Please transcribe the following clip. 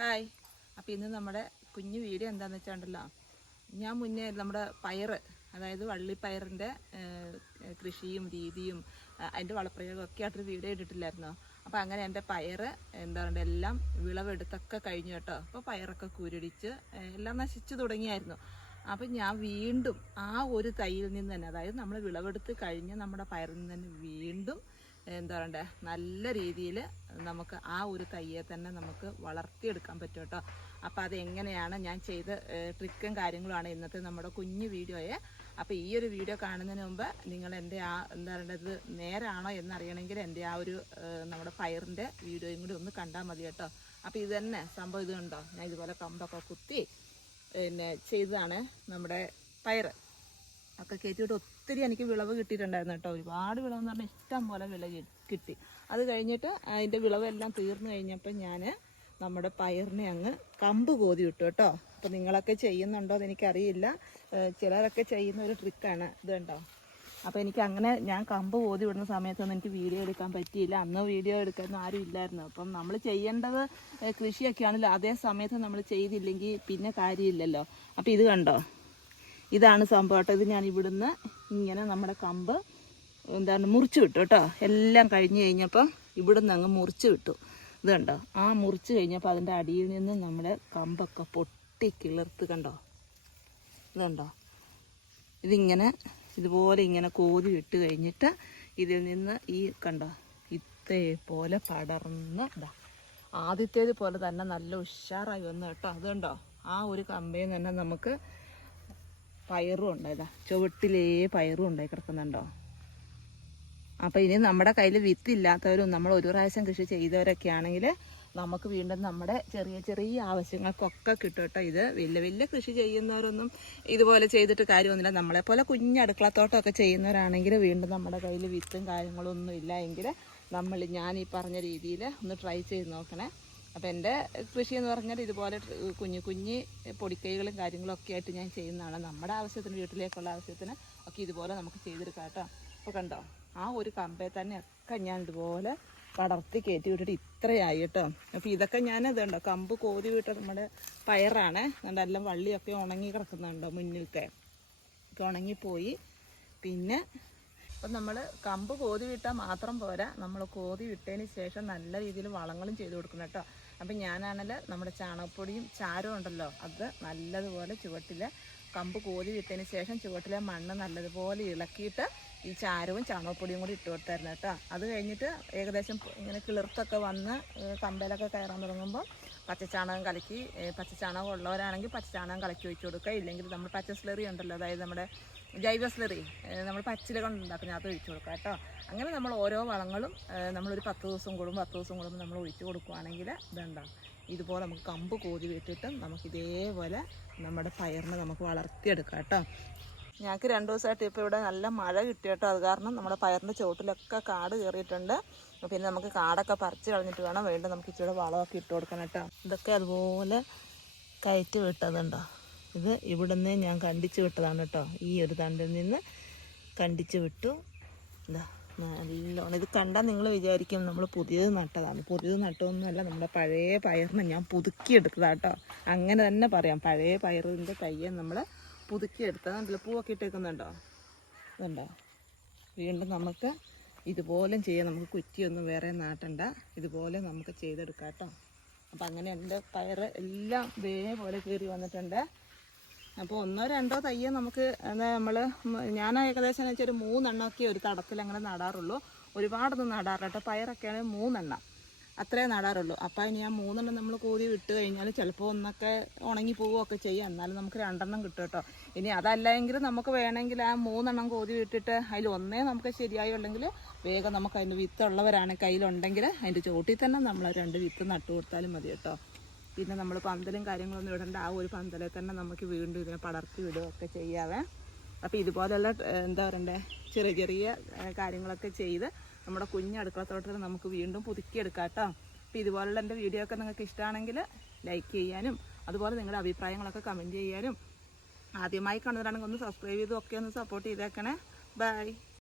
Hi. അപ്പോൾ ഇന്ന് നമ്മുടെ കുഞ്ഞു വീഡിയോ എന്താണെന്ന് വെച്ചാണ്ടല്ലോ. ഞാൻ മുന്നേ നമ്മുടെ പയർ അതായത് വള്ളിപ്പയറിന്റെ കൃഷിയും രീതിയും അതിന്റെ വളപ്രയോഗം ഒക്കെ ആയിട്ടൊരു വീഡിയോ ഇട്ടിട്ടില്ലായിരുന്നോ? അപ്പോൾ അങ്ങനെ എന്റെ പയർ എന്താ പറയുക എല്ലാം വിളവെടുത്തൊക്കെ കഴിഞ്ഞു കേട്ടോ. അപ്പോൾ പയറൊക്കെ കുരുടിച്ച് എല്ലാം നശിച്ചു തുടങ്ങിയായിരുന്നു. അപ്പം ഞാൻ വീണ്ടും ആ ഒരു തൈയിൽ നിന്ന് തന്നെ അതായത് നമ്മൾ വിളവെടുത്ത് കഴിഞ്ഞ് നമ്മുടെ പയറിൽ നിന്ന് തന്നെ വീണ്ടും എന്താ പറയണ്ടേ നല്ല രീതിയിൽ നമുക്ക് ആ ഒരു തയ്യെ തന്നെ നമുക്ക് വളർത്തിയെടുക്കാൻ പറ്റും കേട്ടോ. അപ്പോൾ അതെങ്ങനെയാണ് ഞാൻ ചെയ്ത ട്രിക്കും കാര്യങ്ങളുമാണ് ഇന്നത്തെ നമ്മുടെ കുഞ്ഞു വീഡിയോയെ. അപ്പോൾ ഈ ഒരു വീഡിയോ കാണുന്നതിന് മുമ്പ് നിങ്ങൾ എന്റെ ആ എന്താ പറയേണ്ടത് നേരാണോ എന്നറിയണമെങ്കിൽ എന്റെ ആ ഒരു നമ്മുടെ പയറിന്റെ വീഡിയോയും കൂടി ഒന്ന് കണ്ടാൽ മതി കേട്ടോ. അപ്പോൾ ഇത് തന്നെ സംഭവം ഇതുണ്ടോ ഞാൻ ഇതുപോലെ കമ്പൊക്കെ കുത്തി പിന്നെ ചെയ്തതാണ് നമ്മുടെ പയറ്. ഒക്കെ കയറ്റിയിട്ട് ഒത്തിരി എനിക്ക് വിളവ് കിട്ടിയിട്ടുണ്ടായിരുന്നു കേട്ടോ. ഒരുപാട് വിളവ് എന്ന് പറഞ്ഞാൽ ഇഷ്ടം പോലെ വില കിട്ടി. അത് കഴിഞ്ഞിട്ട് അതിന്റെ വിളവെല്ലാം തീർന്നു കഴിഞ്ഞപ്പോൾ ഞാൻ നമ്മുടെ പയറിനെ അങ്ങ് കമ്പ് കോതി വിട്ടു കേട്ടോ. അപ്പോൾ നിങ്ങളൊക്കെ ചെയ്യുന്നുണ്ടോ എന്ന് എനിക്കറിയില്ല. ചിലരൊക്കെ ചെയ്യുന്ന ഒരു ട്രിക്കാണ് ഇത് കണ്ടോ. അപ്പോൾ എനിക്ക് അങ്ങനെ ഞാൻ കമ്പ് കോതി വിടുന്ന സമയത്തൊന്നും എനിക്ക് വീഡിയോ എടുക്കാൻ പറ്റിയില്ല. അന്ന് വീഡിയോ എടുക്കാൻ ആരും ഇല്ലായിരുന്നു. അപ്പം നമ്മൾ ചെയ്യേണ്ടത് കൃഷിയൊക്കെ ആണല്ലോ അതേ സമയത്ത് നമ്മൾ ചെയ്തില്ലെങ്കിൽ പിന്നെ കാര്യമില്ലല്ലോ. അപ്പോൾ ഇത് കണ്ടോ? ഇതാണ് സംഭവം കേട്ടോ ഇത് ഞാൻ ഇവിടുന്ന് ഇങ്ങനെ നമ്മുടെ കമ്പ് എന്താണ് മുറിച്ച് വിട്ടു കേട്ടോ. എല്ലാം കഴിഞ്ഞ് കഴിഞ്ഞപ്പോൾ ഇവിടുന്ന് അങ്ങ് മുറിച്ച് വിട്ടു. ഇത് കണ്ടോ? ആ മുറിച്ച് കഴിഞ്ഞപ്പോൾ അതിന്റെ അടിയിൽ നിന്ന് നമ്മുടെ കമ്പൊക്കെ പൊട്ടി കിളിർത്ത് കണ്ടോ? ഇതുണ്ടോ ഇതിങ്ങനെ ഇതുപോലെ ഇങ്ങനെ കോതി വിട്ട് കഴിഞ്ഞിട്ട് ഇതിൽ നിന്ന് ഈ കണ്ടോ? ഇതേപോലെ പടർന്ന് ഇതാ. ആദ്യത്തേത് പോലെ തന്നെ നല്ല ഉഷാറായി വന്നു കേട്ടോ. അതുകൊണ്ടോ ആ ഒരു കമ്പയിൽ തന്നെ നമുക്ക് പയറും ഉണ്ടായതാ. ചുവട്ടിലേ പയറും ഉണ്ടായി കിടക്കുന്നുണ്ടോ? അപ്പം ഇനി നമ്മുടെ കയ്യിൽ വിത്തില്ലാത്തവരും നമ്മൾ ഒരു പ്രാവശ്യം കൃഷി ചെയ്തവരൊക്കെ ആണെങ്കിൽ നമുക്ക് വീണ്ടും നമ്മുടെ ചെറിയ ചെറിയ ആവശ്യങ്ങൾക്കൊക്കെ കിട്ടും കേട്ടോ ഇത്. വലിയ വലിയ കൃഷി ചെയ്യുന്നവരൊന്നും ഇതുപോലെ ചെയ്തിട്ട് കാര്യമൊന്നുമില്ല. നമ്മളെപ്പോലെ കുഞ്ഞ് അടുക്കളത്തോട്ടമൊക്കെ ചെയ്യുന്നവരാണെങ്കിൽ വീണ്ടും നമ്മുടെ കയ്യിൽ വിത്തും കാര്യങ്ങളൊന്നും ഇല്ല എങ്കിൽ നമ്മൾ ഞാൻ ഈ പറഞ്ഞ രീതിയിൽ ഒന്ന് ട്രൈ ചെയ്ത് നോക്കണേ. അപ്പോൾ എന്റെ കൃഷി എന്ന് പറഞ്ഞാൽ ഇതുപോലെ കുഞ്ഞു കുഞ്ഞു പൊടിക്കൈകളും കാര്യങ്ങളും ഒക്കെ ആയിട്ട് ഞാൻ ചെയ്യുന്നതാണ്. നമ്മുടെ ആവശ്യത്തിന് വീട്ടിലേക്കുള്ള ആവശ്യത്തിന് ഒക്കെ ഇതുപോലെ നമുക്ക് ചെയ്തെടുക്കാം കേട്ടോ. അപ്പോൾ കണ്ടോ ആ ഒരു കമ്പേ തന്നെ ഒക്കെ ഞാൻ ഇതുപോലെ പടർത്തി കയറ്റി വിട്ടിട്ട് ഇത്രയായി കേട്ടോ. അപ്പോൾ ഇതൊക്കെ ഞാൻ ഇതുണ്ടോ കമ്പ് കോതി വിട്ട നമ്മുടെ പയറാണ്. എല്ലാം വള്ളിയൊക്കെ ഉണങ്ങി കിടക്കുന്നുണ്ടോ മുന്നിലത്തെ ഒക്കെ ഉണങ്ങിപ്പോയി. പിന്നെ അപ്പം നമ്മൾ കമ്പ് കോതി വിട്ടാൽ മാത്രം പോരാ. നമ്മൾ കോതി വിട്ടതിന് ശേഷം നല്ല രീതിയിൽ വളങ്ങളും ചെയ്ത് കൊടുക്കണം കേട്ടോ. അപ്പം ഞാനാണെങ്കിൽ നമ്മുടെ ചാണകപ്പൊടിയും ചാരവും ഉണ്ടല്ലോ അത് നല്ലതുപോലെ ചുവട്ടിൽ കമ്പ് കോതി വിട്ടതിന് ശേഷം ചുവട്ടിലെ മണ്ണ് നല്ലതുപോലെ ഇളക്കിയിട്ട് ഈ ചാരവും ചാണകപ്പൊടിയും കൂടി ഇട്ട് കൊടുത്തായിരുന്നു കേട്ടോ. അത് കഴിഞ്ഞിട്ട് ഏകദേശം ഇങ്ങനെ കിളിർത്തൊക്കെ വന്ന് കമ്പയിലൊക്കെ കയറാൻ തുടങ്ങുമ്പോൾ പച്ചച്ചാണകം കലക്കി പച്ചച്ചാണകം ഉള്ളവരാണെങ്കിൽ പച്ചച്ചാണകം കലക്കി ഒഴിച്ചു കൊടുക്കുക. ഇല്ലെങ്കിൽ നമ്മൾ പച്ച സ്ലറി ഉണ്ടല്ലോ അതായത് നമ്മുടെ ജൈവ സ്ലറി നമ്മൾ പച്ചില കൊണ്ട് ഉണ്ടാക്കുന്ന അത് ഒഴിച്ചു കൊടുക്കുക കേട്ടോ. അങ്ങനെ നമ്മൾ ഓരോ വളങ്ങളും നമ്മളൊരു പത്ത് ദിവസം കൂടുമ്പോൾ പത്ത് ദിവസം കൂടുമ്പോൾ നമ്മൾ ഒഴിച്ചു കൊടുക്കുകയാണെങ്കിൽ ഇതുണ്ടാവും ഇതുപോലെ നമുക്ക് കമ്പ് കോതി വിട്ടിട്ടും നമുക്ക് ഇതേപോലെ നമ്മുടെ പയറിനെ നമുക്ക് വളർത്തിയെടുക്കാം കേട്ടോ. ഞങ്ങൾക്ക് രണ്ട് ദിവസമായിട്ട് ഇപ്പോൾ ഇവിടെ നല്ല മഴ കിട്ടിയിട്ടോ. അത് കാരണം നമ്മുടെ പയറിന്റെ ചുവട്ടിലൊക്കെ കാട് കയറിയിട്ടുണ്ട്. പിന്നെ നമുക്ക് കാടൊക്കെ പറിച്ച് കളഞ്ഞിട്ട് വേണം. വീണ്ടും നമുക്ക് ഇച്ചിരി വളമൊക്കെ ഇട്ട് കൊടുക്കണം കേട്ടോ. ഇതൊക്കെ അതുപോലെ കയറ്റി വിട്ടതുണ്ടോ? ഇത് ഇവിടുന്ന് ഞാൻ കണ്ടിച്ച് വിട്ടതാണ് കേട്ടോ. ഈ ഒരു തണ്ടിൽ നിന്ന് കണ്ടിച്ച് വിട്ടു. ഇതാ നല്ലോണം. ഇത് കണ്ടാൽ നിങ്ങൾ വിചാരിക്കും നമ്മൾ പുതിയത് നട്ടതാണ്. പുതിയത് നട്ടതൊന്നുമല്ല നമ്മുടെ പഴയ പയറിനെ ഞാൻ പുതുക്കിയെടുത്തതാണ് കേട്ടോ. അങ്ങനെ തന്നെ പറയാം. പഴയ പയറിന്റെ തയ്യ നമ്മൾ പുതുക്കിയെടുത്തതാണ് അതിൽ പൂവൊക്കെ ഇട്ടേക്കുന്നുണ്ടോ? അതുണ്ടോ? വീണ്ടും നമുക്ക് ഇതുപോലെ ചെയ്യാം. നമുക്ക് കുറ്റിയൊന്നും വേറെ നാട്ടണ്ട. ഇതുപോലെ നമുക്ക് ചെയ്തെടുക്കാം കേട്ടോ. അപ്പം അങ്ങനെ എന്റെ പയർ എല്ലാം ഇതേപോലെ കയറി വന്നിട്ടുണ്ട്. അപ്പോൾ ഒന്നോ രണ്ടോ തയ്യേ നമുക്ക് നമ്മൾ ഞാൻ ഏകദേശം എന്ന് വെച്ചാൽ ഒരു മൂന്നെണ്ണമൊക്കെ ഒരു തടത്തിൽ അങ്ങനെ നടാറുള്ളൂ. ഒരുപാടൊന്നും നടാറില്ല കേട്ടോ. പയറൊക്കെയാണെങ്കിൽ മൂന്നെണ്ണം. അത്രേ നടാറുള്ളൂ. അപ്പം അതിന് ഞാൻ മൂന്നെണ്ണം നമ്മൾ കോതി വിട്ട് കഴിഞ്ഞാൽ ചിലപ്പോൾ ഒന്നൊക്കെ ഉണങ്ങി പോവുകയൊക്കെ ചെയ്യും. എന്നാലും നമുക്ക് രണ്ടെണ്ണം കിട്ടും കേട്ടോ. ഇനി അതല്ലെങ്കിൽ നമുക്ക് വേണമെങ്കിൽ ആ മൂന്നെണ്ണം കോതി വിട്ടിട്ട് അതിൽ ഒന്നേ നമുക്ക് ശരിയായി ഉണ്ടെങ്കിൽ വേഗം നമുക്ക് അതിന് വിത്തുള്ളവരാണ് കയ്യിലുണ്ടെങ്കിൽ അതിന്റെ ചോട്ടിൽ തന്നെ നമ്മൾ ആ രണ്ട് വിത്ത് നട്ടു കൊടുത്താലും മതി കേട്ടോ. പിന്നെ നമ്മൾ പന്തലും കാര്യങ്ങളൊന്നും ഇടേണ്ട. ആ ഒരു പന്തലിൽ തന്നെ നമുക്ക് വീണ്ടും ഇതിനെ പടർത്തി വിടുകയൊക്കെ ചെയ്യാവേ. അപ്പോൾ ഇതുപോലെയുള്ള എന്താ പറയണ്ടേ ചെറിയ ചെറിയ കാര്യങ്ങളൊക്കെ ചെയ്ത് നമ്മുടെ കുഞ്ഞ് അടുക്കളത്തോട്ടത്തിൽ നമുക്ക് വീണ്ടും പുതുക്കിയെടുക്കാം കേട്ടോ അപ്പോൾ ഇതുപോലുള്ള എന്റെ വീഡിയോ ഒക്കെ നിങ്ങൾക്ക് ഇഷ്ടമാണെങ്കിൽ ലൈക്ക് ചെയ്യാനും അതുപോലെ നിങ്ങളുടെ അഭിപ്രായങ്ങളൊക്കെ കമന്റ് ചെയ്യാനും ആദ്യമായി കാണുന്നവരാണെങ്കിൽ ഒന്ന് സബ്സ്ക്രൈബ് ചെയ്തൊക്കെ ഒന്ന് സപ്പോർട്ട് ചെയ്തേക്കണേ. ബൈ